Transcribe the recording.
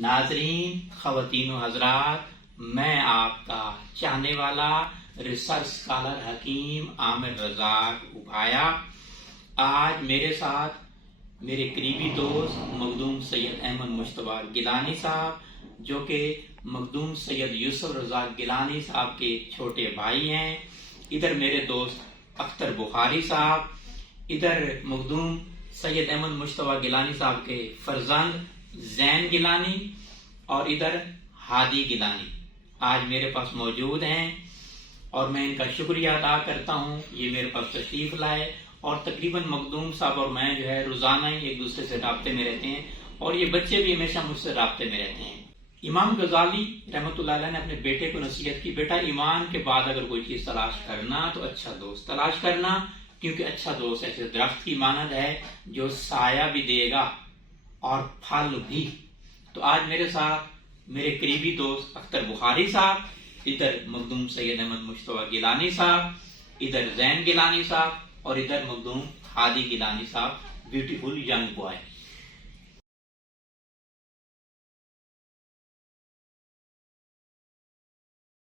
ناظرین، خواتین و حضرات، میں آپ کا چاہنے والا ریسرچ اسکالر حکیم عامر رزاق ابھایا آج میرے ساتھ میرے قریبی دوست مخدوم سید احمد مجتبی گیلانی صاحب، جو کہ مخدوم سید یوسف رضا گیلانی صاحب کے چھوٹے بھائی ہیں. ادھر میرے دوست اختر بخاری صاحب، ادھر مخدوم سید احمد مجتبی گیلانی صاحب کے فرزند زین گیلانی، اور ادھر ہادی گیلانی آج میرے پاس موجود ہیں، اور میں ان کا شکریہ ادا کرتا ہوں یہ میرے پاس تشریف لائے. اور تقریباً مخدوم صاحب اور میں جو ہے روزانہ ہی ایک دوسرے سے رابطے میں رہتے ہیں، اور یہ بچے بھی ہمیشہ مجھ سے رابطے میں رہتے ہیں. امام غزالی رحمۃ اللہ علیہ نے اپنے بیٹے کو نصیحت کی، بیٹا ایمان کے بعد اگر کوئی چیز تلاش کرنا تو اچھا دوست تلاش کرنا، کیونکہ اچھا دوست ایسے درخت کی مانند ہے جو سایہ بھی دے گا اور پھل بھی. تو آج میرے ساتھ میرے قریبی دوست اختر بخاری صاحب، ادھر مخدوم سید احمد مجتبی گیلانی صاحب، ادھر زین گیلانی صاحب، اور ادھر مخدوم ہادی گیلانی صاحب، بیوٹیفل ینگ بوائے.